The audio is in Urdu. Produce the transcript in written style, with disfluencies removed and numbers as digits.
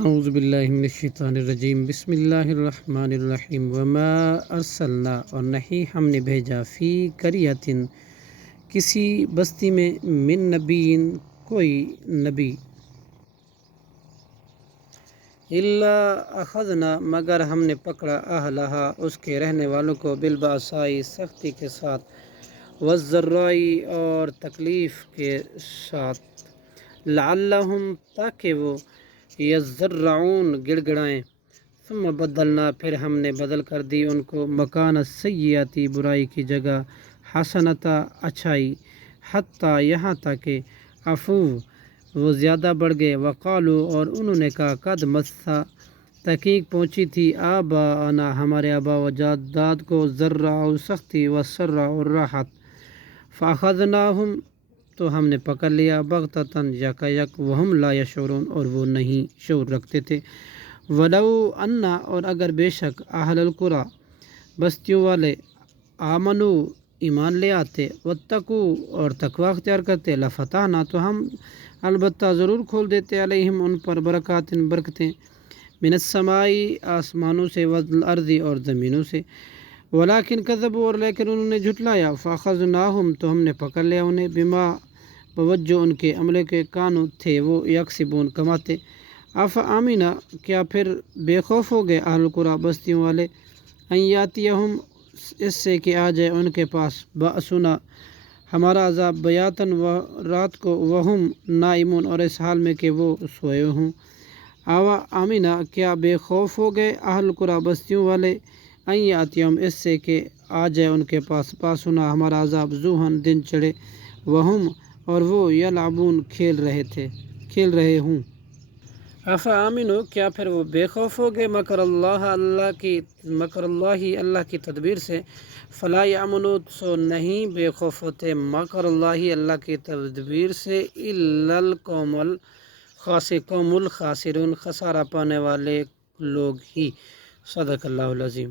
اعوذ باللہ من الشیطان الرجیم بسم اللہ الرحمن الرحیم وما ارسلنا اور نہیں ہم نے بھیجا فی قریۃ کسی بستی میں من نبیٍ کوئی نبی الا اخذنا مگر ہم نے پکڑا اہلہا اس کے رہنے والوں کو بالباسائی سختی کے ساتھ والضرائی اور تکلیف کے ساتھ لعلہم تاکہ وہ یضرعون گڑ گڑائیں ثم بدلنا پھر ہم نے بدل کر دی ان کو مکان السیئاتی برائی کی جگہ حسنتا اچھائی حتیٰ یہاں تک کہ عفو وہ زیادہ بڑھ گئے وقالو اور انہوں نے کہا قد مسا تحقیق پہنچی تھی آباءنا ہمارے آبا و جداد کو ضرع سختی و سرع اور راحت فاخذناہم تو ہم نے پکڑ لیا بغتتاً یک یک وہم لا یشعرون اور وہ نہیں شعور رکھتے تھے ولو انا اور اگر بے شک اہل القریٰ بستیوں والے آمنو ایمان لے آتے واتقوا اور تقوی اختیار کرتے لفتحنا تو ہم البتہ ضرور کھول دیتے علیہم ان پر برکات برکتیں من السمائی آسمانوں سے والارض اور زمینوں سے ولیکن کذبوا اور لیکن انہوں نے جھٹلایا فاخذناہم تو ہم نے پکڑ لیا انہیں بما بوجہ ان کے عملے کے کانوں تھے وہ یکسبون کماتے آمینہ کیا پھر بے خوف ہو گئے اہل القریٰ بستیوں والے ان یاتیہم اس سے کہ آ جائے ان کے پاس بأسنا ہمارا عذاب بیاتن و رات کو وہم نائمون اور اس حال میں کہ وہ سوئے ہوں آوا آمینہ کیا بے خوف ہو گئے اہل القریٰ بستیوں والے ان یاتیہم اس سے کہ آ جائے ان کے پاس بأسنا ہمارا عذاب ضحیٰ دن چڑھے وہم اور وہ یلعبون کھیل رہے ہوں آمینو کیا پھر وہ بے خوف ہو گئے مکر اللہ کی تدبیر سے فلا یامنو سو نہیں بے خوف ہوتے مکر اللہ کی تدبیر سے الا القوم الخاسرون خسارہ پانے والے لوگ ہی صدق اللہ العظیم۔